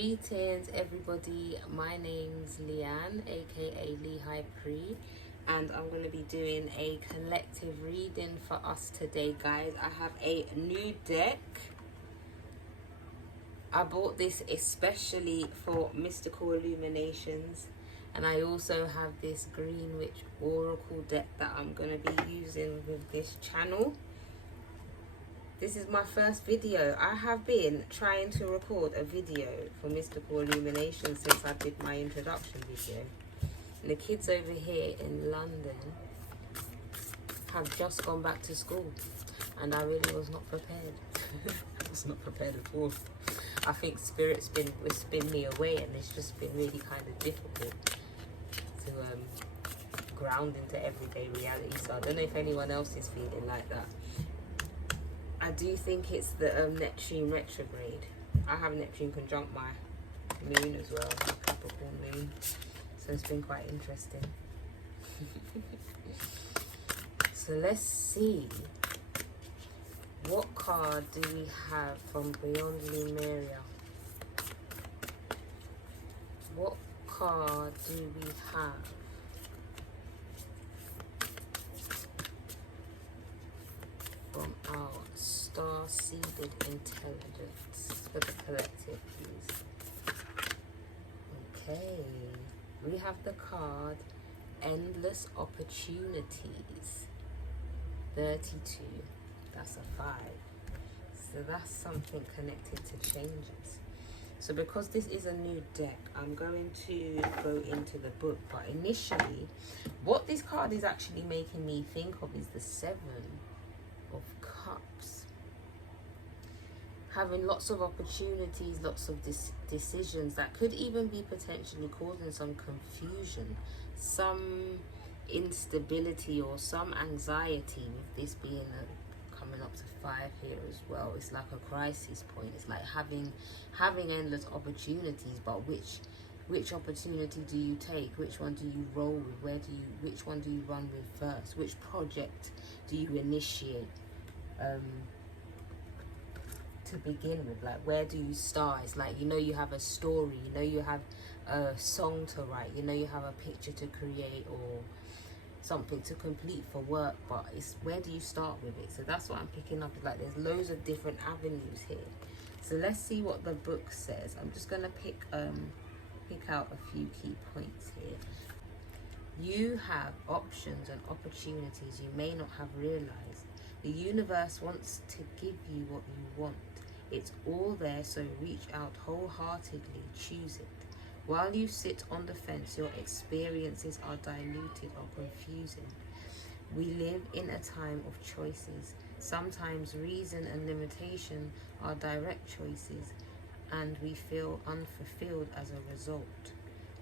Greetings everybody, my name's Lianne, aka Li HighPri, and I'm going to be doing a collective reading for us today, guys. I have a new deck. I bought this especially for Mystical Illuminations, and I also have this Green Witch Oracle deck that I'm going to be using with this channel. This is my first video. I have been trying to record a video for Mystical Illuminations since I did my introduction video. And the kids over here in London have just gone back to school, and I really was not prepared. I was not prepared at all. I think Spirit's been whispering me away, and it's just been really kind of difficult to ground into everyday reality. So I don't know if anyone else is feeling like that. I do think it's the Neptune retrograde. I have Neptune conjunct my moon as well, my Capricorn moon. So it's been quite interesting. So let's see. What card do we have from Beyond Lemuria? What card do we have from our star-seeded intelligence for the collective, please? Okay, we have the card Endless Opportunities, 32. That's a 5. So that's something connected to changes. So because this is a new deck, I'm going to go into the book. But initially, what this card is actually making me think of is the 7 of Cups. Having lots of opportunities, lots of decisions that could even be potentially causing some confusion, some instability or some anxiety, with this being coming up to 5 here as well. It's like a crisis point. It's like having endless opportunities, but which opportunity do you take? Which one do you roll with? Which one do you run with first? Which project do you initiate to begin with? Like, where do you start? It's like, you know, you have a story, you know, you have a song to write, you know, you have a picture to create or something to complete for work, but it's where do you start with it? So that's what I'm picking up. Like, there's loads of different avenues here. So let's see what the book says. I'm just gonna pick out a few key points here. You have options and opportunities you may not have realized. The universe wants to give you what you want. It's all there, so reach out wholeheartedly, choose it. While you sit on the fence, your experiences are diluted or confusing. We live in a time of choices. Sometimes reason and limitation are direct choices, and we feel unfulfilled as a result.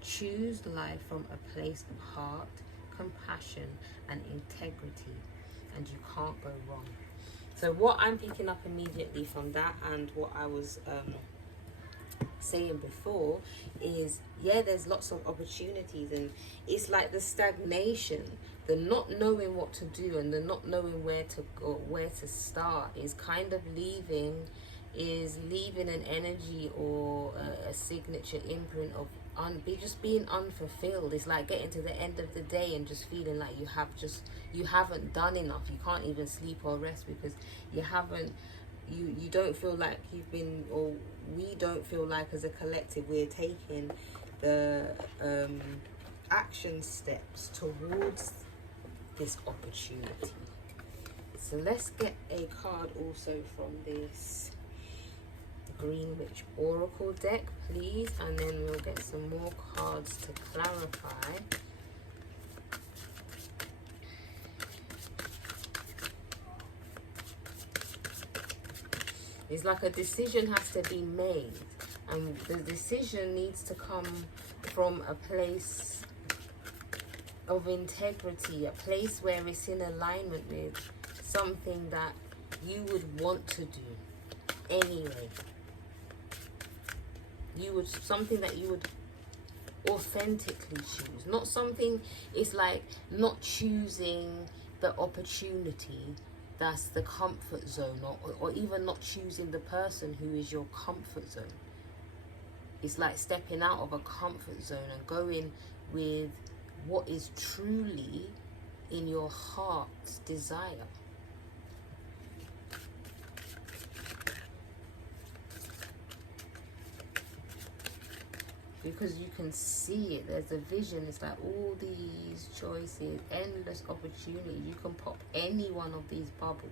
Choose life from a place of heart, compassion, and integrity, and you can't go wrong. So what I'm picking up immediately from that, and what I was saying before, is, yeah, there's lots of opportunities, and it's like the stagnation, the not knowing what to do and the not knowing where to go, where to start, is kind of leaving an energy or a signature imprint of just being unfulfilled. It's like getting to the end of the day and just feeling like you haven't done enough. You can't even sleep or rest because you don't feel like you've been, or we don't feel like as a collective we're taking the action steps towards this opportunity. So let's get a card also from this Green Witch Oracle deck, please, and then we'll get some more cards to clarify. It's like a decision has to be made, and the decision needs to come from a place of integrity, a place where it's in alignment with something that you would want to do anyway. Something that you would authentically choose, not something. It's like not choosing the opportunity that's the comfort zone, or even not choosing the person who is your comfort zone. It's like stepping out of a comfort zone and going with what is truly in your heart's desire. Because you can see it, there's a vision. It's like all these choices, endless opportunities. You can pop any one of these bubbles,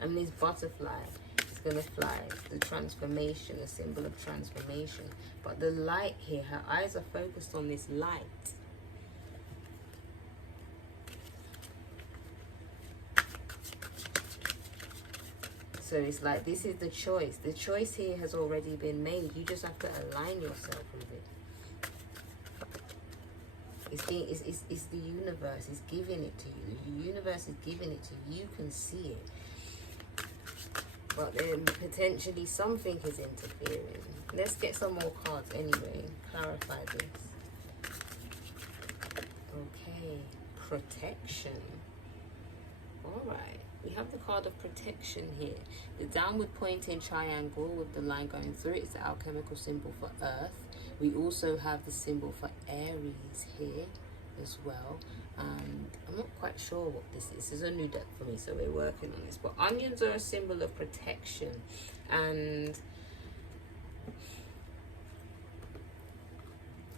and this butterfly is gonna fly. The transformation, a symbol of transformation. But the light here, her eyes are focused on this light. So it's like, this is the choice. The choice here has already been made. You just have to align yourself with it. It's the universe. It's giving it to you. The universe is giving it to you. You can see it. But then potentially something is interfering. Let's get some more cards anyway. Clarify this. Okay. Protection. Alright. We have the card of protection here. The downward pointing triangle with the line going through it is the alchemical symbol for earth. We also have the symbol for Aries here as well. And I'm not quite sure what this is. This is a new deck for me, so we're working on this. But onions are a symbol of protection. And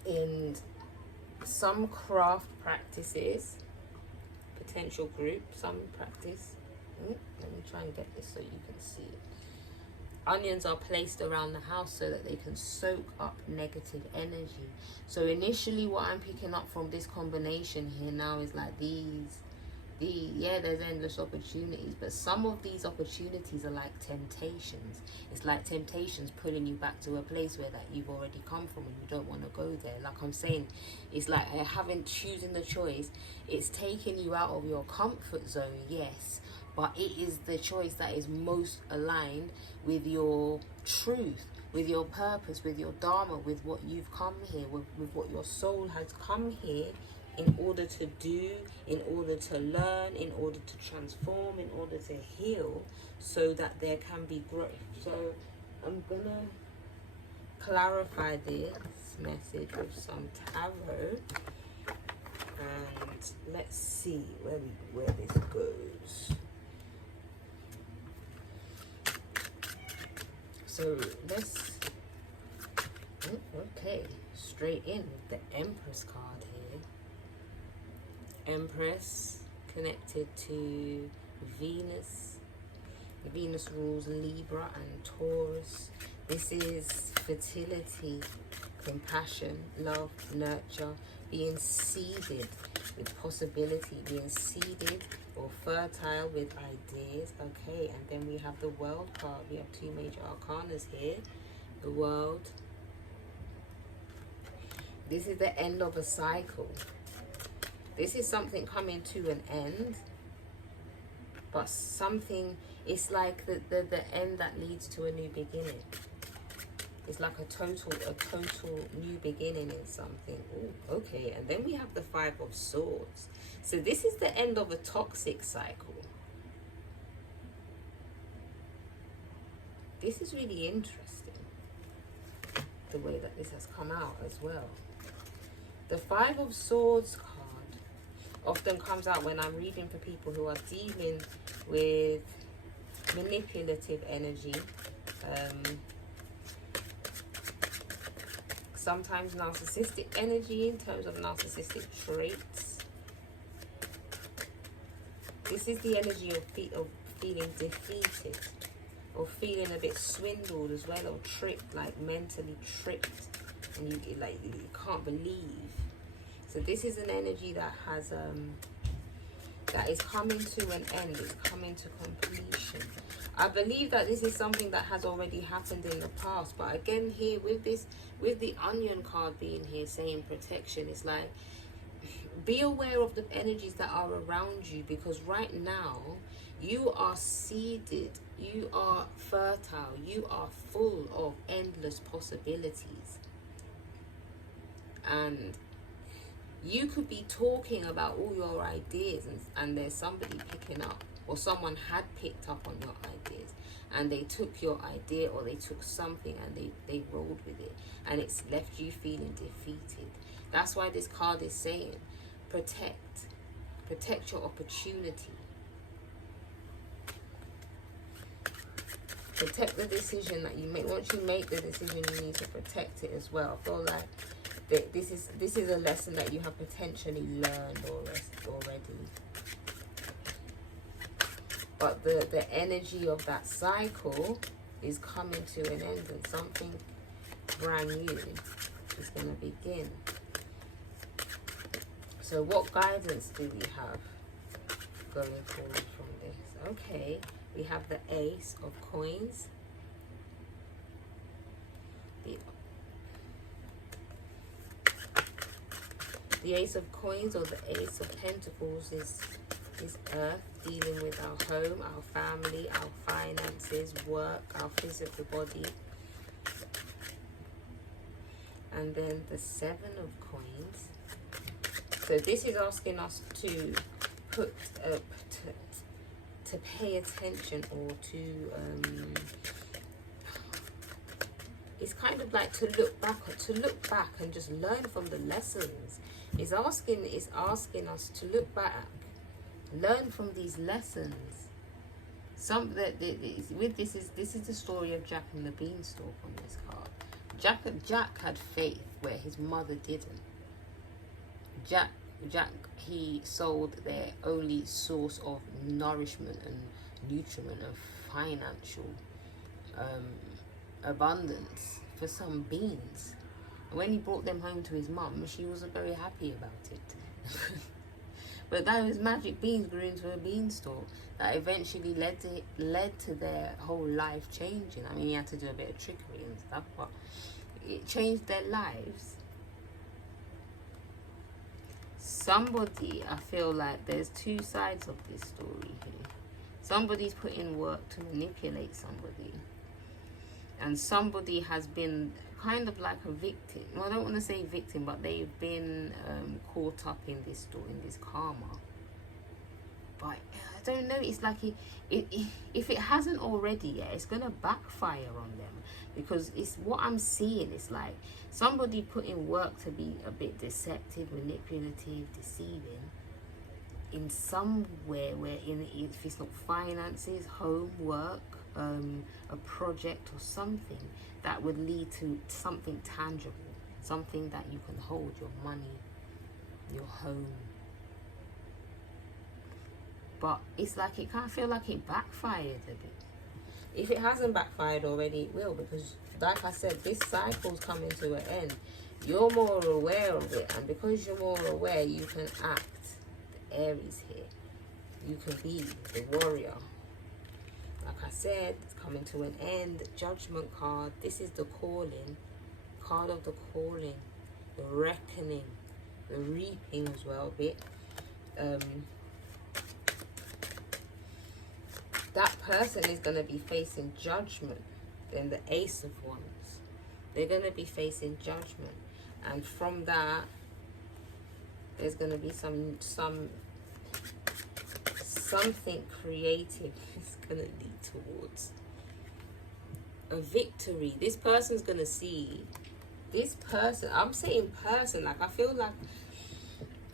in some craft practices, potential group, some practice. Let me try and get this so you can see it. Onions are placed around the house so that they can soak up negative energy. So initially what I'm picking up from this combination here now is like yeah, there's endless opportunities, but some of these opportunities are like temptations. It's like temptations pulling you back to a place where that you've already come from and you don't want to go there. Like I'm saying, it's like choosing the choice. It's taking you out of your comfort zone, yes, but it is the choice that is most aligned with your truth, with your purpose, with your dharma, with what you've come here, with what your soul has come here in order to do, in order to learn, in order to transform, in order to heal, so that there can be growth. So I'm gonna clarify this message with some tarot, and let's see where this goes. So let's, okay, straight in with the Empress card here. Empress connected to Venus. Venus rules Libra and Taurus. This is fertility, compassion, love, nurture, being seeded with possibility, being seeded or fertile with ideas. Okay, and then we have the World card. We have two major arcanas here. The World. This is the end of a cycle. This is something coming to an end, but something, it's like the end that leads to a new beginning. It's like a total new beginning in something. Ooh, okay, and then we have the Five of Swords. So this is the end of a toxic cycle. This is really interesting, the way that this has come out as well. The Five of Swords card often comes out when I'm reading for people who are dealing with manipulative energy, sometimes narcissistic energy in terms of narcissistic traits. This is the energy of feeling defeated, or feeling a bit swindled as well, or tricked, like mentally tricked, and you can't believe. So this is an energy that has that is coming to an end. It's coming to completion. I believe that this is something that has already happened in the past, but again here with this, with the Onion card being here saying protection, it's like, be aware of the energies that are around you, because right now you are seeded, you are fertile, you are full of endless possibilities. And you could be talking about all your ideas, and there's somebody picking up or someone had picked up on your ideas and they took your idea or they took something and they rolled with it, and it's left you feeling defeated. That's why this card is saying protect your opportunity. Protect the decision that you make. Once you make the decision, you need to protect it as well. I feel like this is a lesson that you have potentially learned already. But the energy of that cycle is coming to an end, and something brand new is going to begin. So what guidance do we have going forward from this? Okay. We have the Ace of Coins. The Ace of Coins or the Ace of Pentacles is Earth, dealing with our home, our family, our finances, work, our physical body. And then the Seven of Coins. So this is asking us to put to pay attention, or to it's kind of like to look back and just learn from the lessons. It's asking us to look back, learn from these lessons. This is the story of Jack and the Beanstalk on this card. Jack had faith where his mother didn't. Jack, he sold their only source of nourishment and nutriment and financial abundance for some beans. And when he brought them home to his mum, she wasn't very happy about it. But those magic beans grew into a beanstalk that eventually led to their whole life changing. I mean, he had to do a bit of trickery and stuff, but it changed their lives. Somebody, I feel like there's two sides of this story here. Somebody's put in work to manipulate somebody, and somebody has been kind of like a victim. Well, I don't want to say victim, but they've been caught up in this story, in this karma. But I don't know, it's like if it hasn't already yet, it's going to backfire on them. Because it's what I'm seeing, it's like somebody put in work to be a bit deceptive, manipulative, deceiving in somewhere where if it's not finances, home, work, a project or something that would lead to something tangible, something that you can hold, your money, your home. But it's like it kind of feel like it backfired a bit. If it hasn't backfired already, it will, because like I said, this cycle's coming to an end. You're more aware of it, and because you're more aware, you can act. The Aries here, you can be the warrior. Like I said, it's coming to an end. Judgment card. This is the calling, card of the calling, the reckoning, the reaping as well a bit. That person is going to be facing judgment. Then the Ace of Wands, they're going to be facing judgment, and from that there's going to be something creative is going to lead towards a victory. This person's going to see, this person, I'm saying person, like I feel like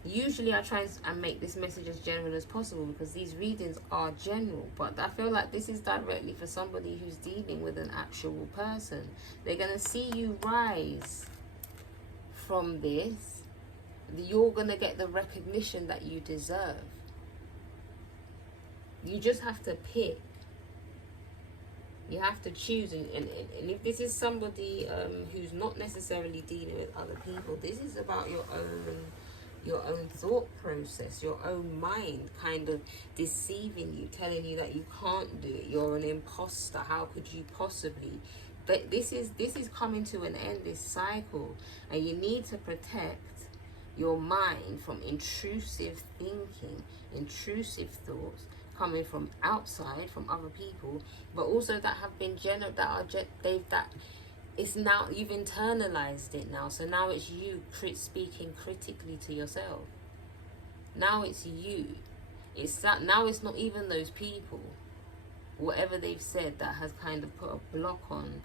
usually I try and make this message as general as possible because these readings are general, but I feel like this is directly for somebody who's dealing with an actual person. They're going to see you rise from this. You're going to get the recognition that you deserve. You just have to pick. You have to choose. And if this is somebody who's not necessarily dealing with other people, this is about your own thought process, your own mind kind of deceiving you, telling you that you can't do it, you're an imposter, how could you possibly? But this is coming to an end, this cycle, and you need to protect your mind from intrusive thinking, intrusive thoughts coming from outside, from other people, but also that have been it's now, you've internalized it now. So now it's you speaking critically to yourself. Now it's you. It's that now it's not even those people, whatever they've said, that has kind of put a block on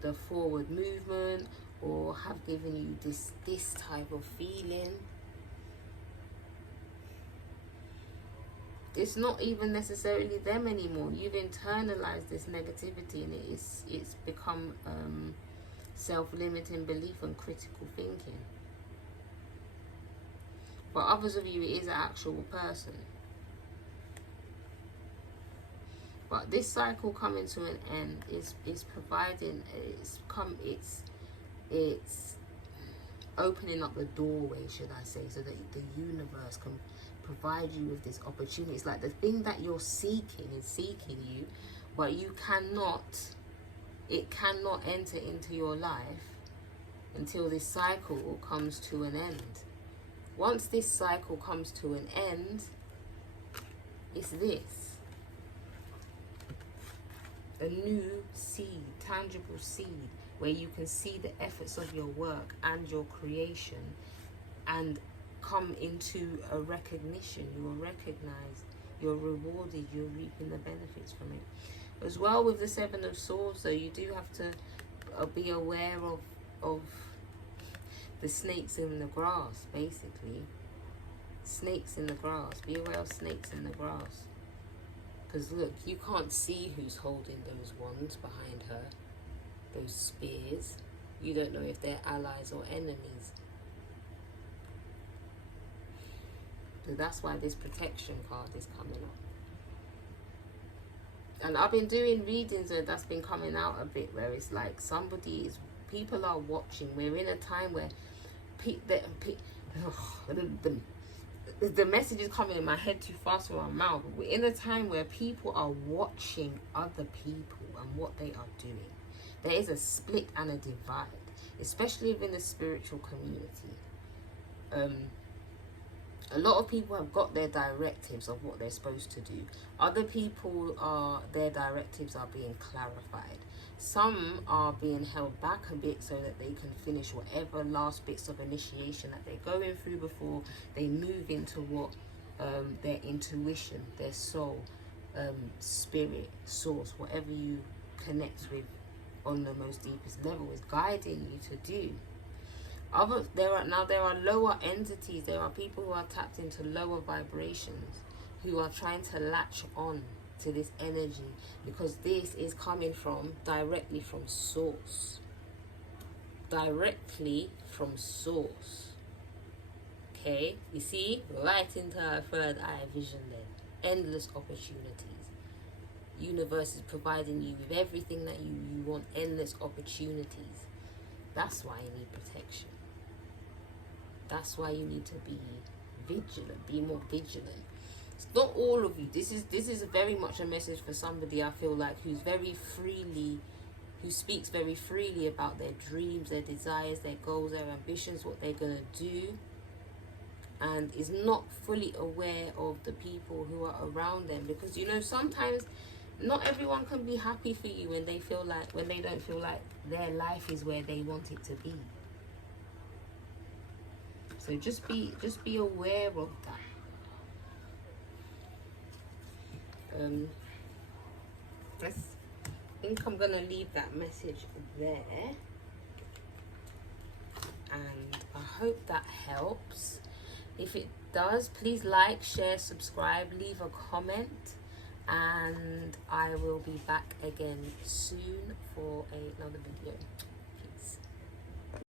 the forward movement, or have given you this type of feeling. It's not even necessarily them anymore. You've internalized this negativity, and it's become self-limiting belief and critical thinking. For others of you, it is an actual person. But this cycle coming to an end is providing, it's opening up the doorway, should I say, so that the universe can provide you with this opportunity. It's like the thing that you're seeking is seeking you, but it cannot enter into your life until this cycle comes to an end. Once this cycle comes to an end, it's this. A new seed, tangible seed, where you can see the efforts of your work and your creation and come into a recognition. You're recognized, you're rewarded, you're reaping the benefits from it. As well with the Seven of Swords, though, you do have to be aware of the snakes in the grass, basically. Snakes in the grass. Be aware of snakes in the grass. Because look, you can't see who's holding those wands behind her, those spears. You don't know if they're allies or enemies. So that's why this protection card is coming up. And I've been doing readings where that's been coming out a bit, where it's like people are watching. We're in a time where the message is coming in my head too fast for my mouth. We're in a time where people are watching other people and what they are doing. There is a split and a divide, especially within the spiritual community. A lot of people have got their directives of what they're supposed to do. Other people, their directives are being clarified. Some are being held back a bit so that they can finish whatever last bits of initiation that they're going through before they move into what their intuition, their soul, spirit, source, whatever you connect with on the most deepest level is guiding you to do. There are lower entities. There are people who are tapped into lower vibrations, who are trying to latch on to this energy, because this is coming from directly from source. Directly from source. Okay, you see, light into our third eye vision there. Endless opportunities. Universe is providing you with everything that you want. Endless opportunities. That's why you need protection. That's why you need to be vigilant. Be more vigilant. It's not all of you. This is very much a message for somebody, I feel like, who speaks very freely about their dreams, their desires, their goals, their ambitions, what they're gonna do, and is not fully aware of the people who are around them. Because sometimes not everyone can be happy for you when they don't feel like their life is where they want it to be. So just be aware of that. I think I'm gonna leave that message there, and I hope that helps. If it does, please like, share, subscribe, leave a comment, and I will be back again soon for another video.